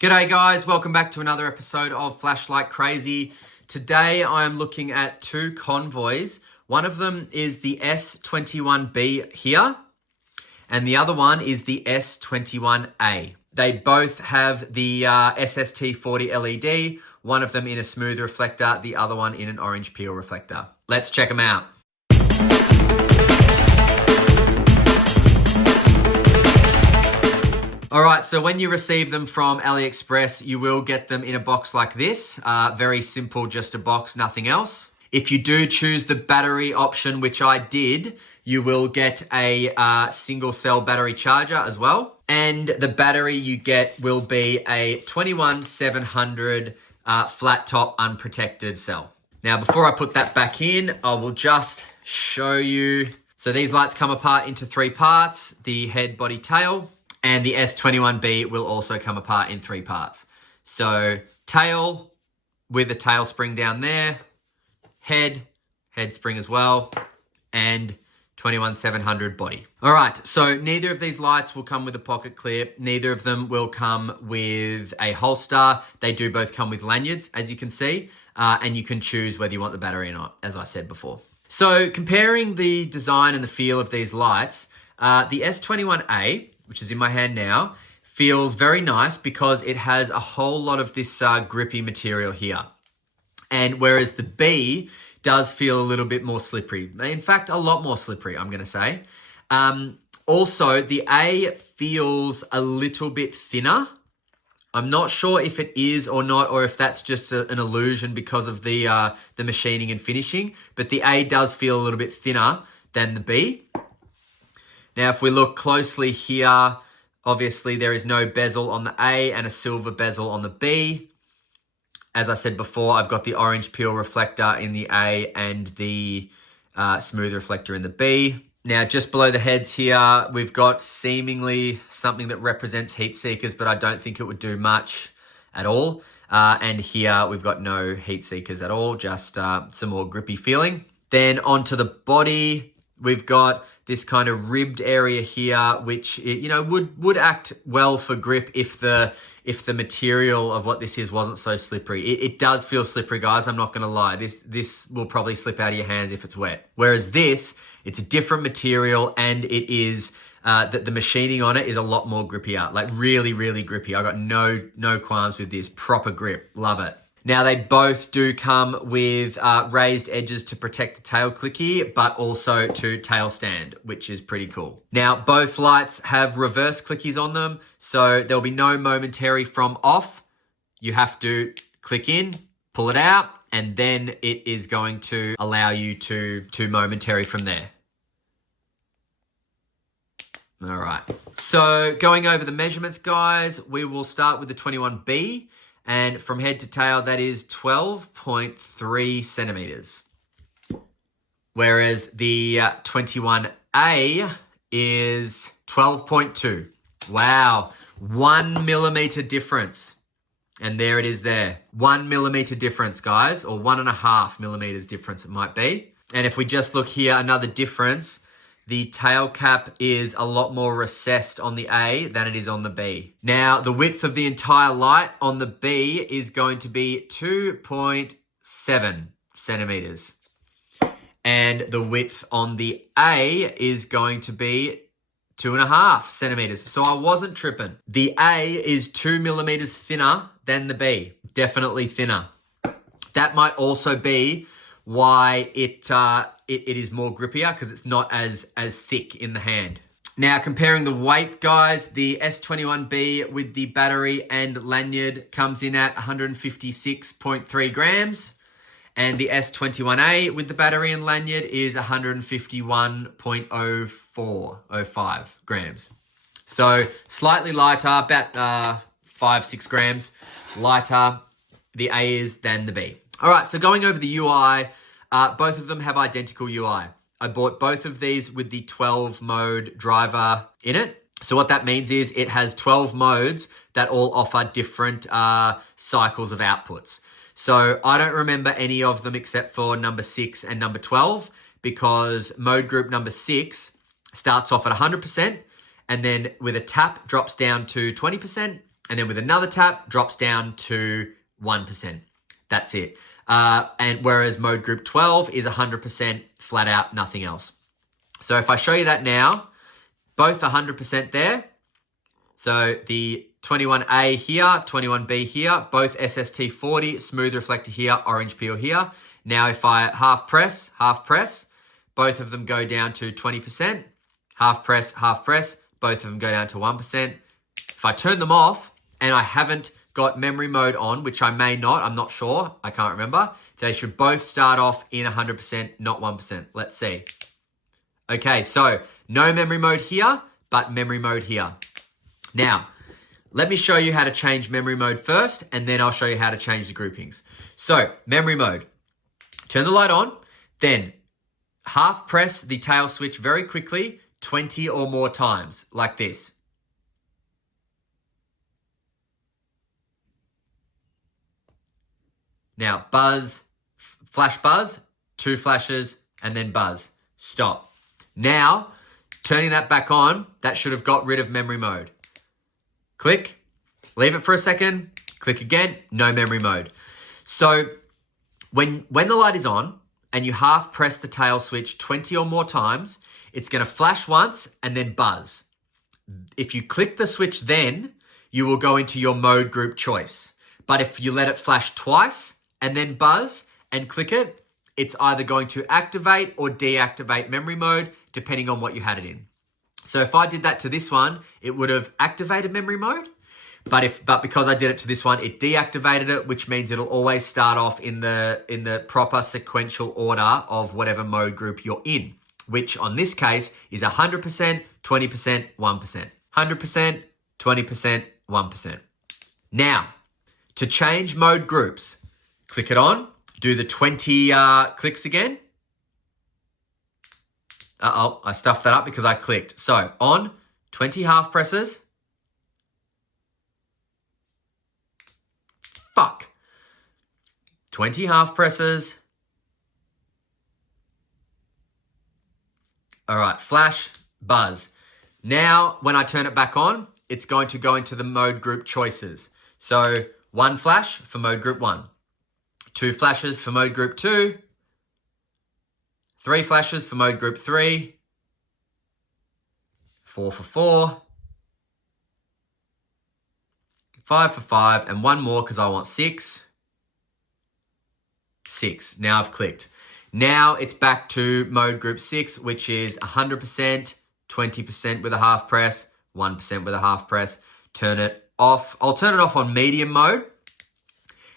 G'day guys, welcome back to another episode of Flash Like Crazy. Today I am looking at two convoys. One of them is the S21B here, and the other one is the S21A. They both have the SST40 LED, one of them in a smooth reflector, the other one in an orange peel reflector. Let's check them out. All right, so when you receive them from AliExpress, you will get them in a box like this. Very simple, just a box, nothing else. If you do choose the battery option, which I did, you will get a single cell battery charger as well. And the battery you get will be a 21700 flat top unprotected cell. Now, before I put that back in, I will just show you. So these lights come apart into three parts: the head, body, tail. And the S21B will also come apart in three parts. So tail with a tail spring down there, head spring as well, and 21700 body. All right, so neither of these lights will come with a pocket clip. Neither of them will come with a holster. They do both come with lanyards, as you can see, and you can choose whether you want the battery or not, as I said before. So comparing the design and the feel of these lights, the S21A, which is in my hand now, feels very nice because it has a whole lot of this grippy material here. And whereas the B does feel a little bit more slippery. In fact, a lot more slippery, I'm going to say. Also, the A feels a little bit thinner. I'm not sure if it is or not, or if that's just an illusion because of the machining and finishing, but the A does feel a little bit thinner than the B. Now, if we look closely here, obviously there is no bezel on the A and a silver bezel on the B. As I said before, I've got the orange peel reflector in the A and the smooth reflector in the B. Now, just below the heads here, we've got seemingly something that represents heat seekers, but I don't think it would do much at all. And here we've got no heat seekers at all, just some more grippy feeling. Then onto the body, we've got this kind of ribbed area here, which would act well for grip if the material of what this is wasn't so slippery. It does feel slippery, guys. I'm not going to lie. This will probably slip out of your hands if it's wet. Whereas this, it's a different material, and it is the machining on it is a lot more grippier, like really, really grippy. I got no qualms with this. Proper grip. Love it. Now, they both do come with raised edges to protect the tail clicky, but also to tail stand, which is pretty cool. Now, both lights have reverse clickies on them, so there'll be no momentary from off. You have to click in, pull it out, and then it is going to allow you to momentary from there. All right. So going over the measurements, guys, we will start with the 21B. And from head to tail, that is 12.3 centimeters. Whereas the 21A is 12.2. Wow, 1 millimeter difference. And there it is there. 1 millimeter difference, guys, or 1.5 millimeters difference it might be. And if we just look here, another difference, the tail cap is a lot more recessed on the A than it is on the B. Now, the width of the entire light on the B is going to be 2.7 centimeters. And the width on the A is going to be 2.5 centimeters. So I wasn't tripping. The A is 2 millimeters thinner than the B. Definitely thinner. That might also be why it is more grippier, because it's not as thick in the hand. Now, comparing the weight, guys, the S21B with the battery and lanyard comes in at 156.3 grams, and the S21A with the battery and lanyard is 151.05 grams. So slightly lighter, about 5-6 grams lighter the A is than the B. All right, so going over the UI, both of them have identical UI. I bought both of these with the 12 mode driver in it. So what that means is it has 12 modes that all offer different cycles of outputs. So I don't remember any of them except for number 6 and number 12, because mode group number 6 starts off at 100%, and then with a tap drops down to 20%, and then with another tap, drops down to 1%. That's it. And whereas mode group 12 is 100% flat out, nothing else. So if I show you that now, both 100% there. So the 21A here, 21B here, both SST40, smooth reflector here, orange peel here. Now if I half press, both of them go down to 20%. Half press, both of them go down to 1%. If I turn them off and I haven't got memory mode on, which I may not, I'm not sure, I can't remember, they should both start off in 100%, not 1%. Let's see. Okay, so no memory mode here, but memory mode here. Now, let me show you how to change memory mode first, and then I'll show you how to change the groupings. So, memory mode. Turn the light on, then half press the tail switch very quickly, 20 or more times, like this. Now, buzz, flash buzz, 2 flashes, and then buzz. Stop. Now, turning that back on, that should have got rid of memory mode. Click, leave it for a second, click again, no memory mode. So, when the light is on and you half press the tail switch 20 or more times, it's going to flash once and then buzz. If you click the switch then, you will go into your mode group choice. But if you let it flash twice and then buzz and click it, it's either going to activate or deactivate memory mode, depending on what you had it in. So if I did that to this one, it would have activated memory mode. But because I did it to this one, it deactivated it, which means it'll always start off in the proper sequential order of whatever mode group you're in, which on this case is 100%, 20%, 1%. 100%, 20%, 1%. Now, to change mode groups, click it on, do the 20 clicks again. Uh-oh, I stuffed that up because I clicked. So, on, 20 half presses. Fuck. 20 half presses. All right, flash, buzz. Now, when I turn it back on, it's going to go into the mode group choices. So, 1 flash for mode group 1. 2 flashes for mode group 2. 3 flashes for mode group 3. 4 for 4. 5 for 5, and 1 more because I want 6. 6. Now I've clicked. Now it's back to mode group 6, which is 100%, 20% with a half press, 1% with a half press. Turn it off. I'll turn it off on medium mode,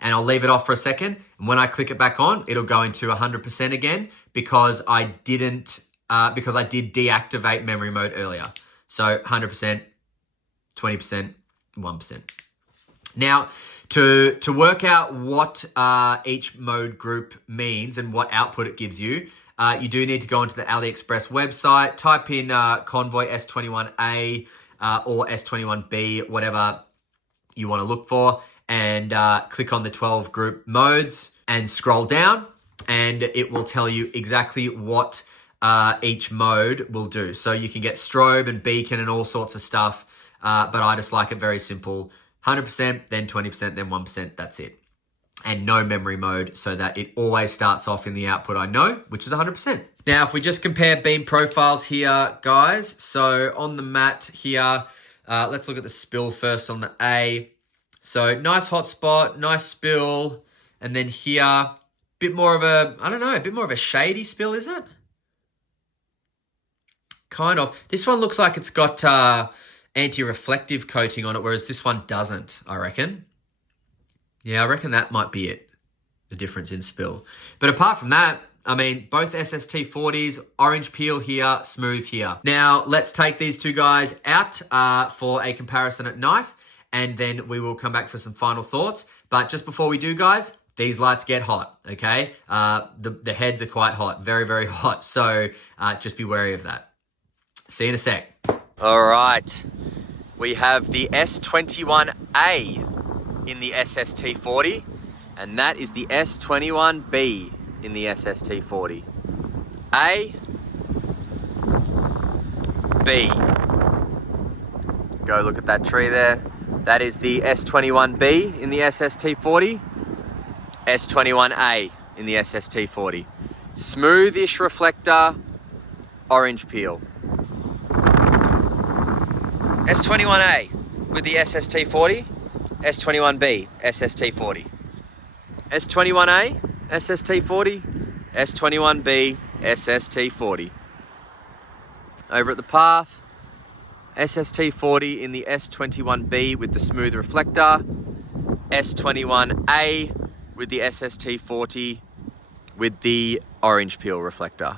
and I'll leave it off for a second. And when I click it back on, it'll go into 100% again because I did deactivate memory mode earlier. So 100%, 20%, 1%. Now, to work out what each mode group means and what output it gives you, you do need to go into the AliExpress website, type in Convoy S21A or S21B, whatever you want to look for, and click on the 12 group modes and scroll down, and it will tell you exactly what each mode will do. So you can get strobe and beacon and all sorts of stuff, but I just like it very simple. 100%, then 20%, then 1%, that's it. And no memory mode so that it always starts off in the output I know, which is 100%. Now, if we just compare beam profiles here, guys, so on the mat here, let's look at the spill first on the A. So nice hot spot, nice spill, and then here, bit more of a, I don't know, a bit more of a shady spill, is it? Kind of. This one looks like it's got anti-reflective coating on it, whereas this one doesn't, I reckon. Yeah, I reckon that might be it, the difference in spill. But apart from that, I mean, both SST40s, orange peel here, smooth here. Now, let's take these two guys out for a comparison at night, and then we will come back for some final thoughts. But just before we do, guys, these lights get hot, okay? The heads are quite hot, very, very hot. So just be wary of that. See you in a sec. All right, we have the S21A in the SST40, and that is the S21B in the SST40. A, B. Go look at that tree there. That is the S21B in the SST40, S21A in the SST40. Smoothish reflector, orange peel. S21A with the SST40, S21B, SST40. S21A, SST40, S21B, SST40. Over at the path, SST40 in the S21B with the smooth reflector, S21A with the SST40 with the orange peel reflector.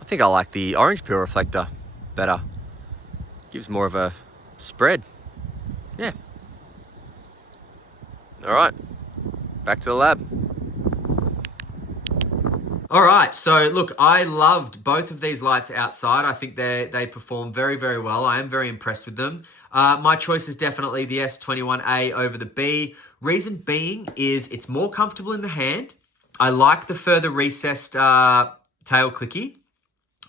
I think I like the orange peel reflector better. Gives more of a spread. Yeah. All right, back to the lab. All right, so look, I loved both of these lights outside. I think they perform very, very well. I am very impressed with them. My choice is definitely the S21A over the B. Reason being is it's more comfortable in the hand. I like the further recessed tail clicky.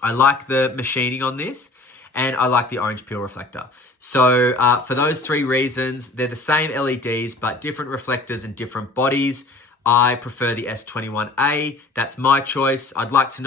I like the machining on this, and I like the orange peel reflector. So for those three reasons, they're the same LEDs, but different reflectors and different bodies. I prefer the S21A. That's my choice. I'd love to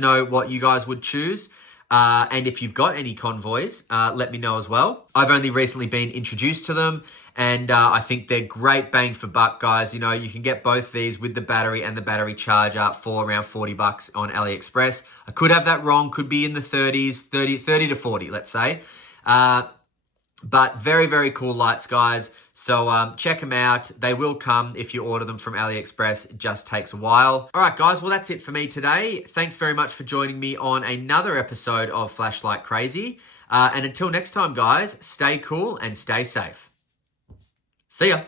know what you guys would choose. And if you've got any Convoys, let me know as well. I've only recently been introduced to them, and I think they're great bang for buck, guys. You know, you can get both these with the battery and the battery charger for around $40 on AliExpress. I could have that wrong, could be in the 30s, 30 to 40, let's say. But very, very cool lights, guys. So check them out. They will come if you order them from AliExpress. It just takes a while. All right, guys. Well, that's it for me today. Thanks very much for joining me on another episode of Flashlight Crazy. And until next time, guys, stay cool and stay safe. See ya.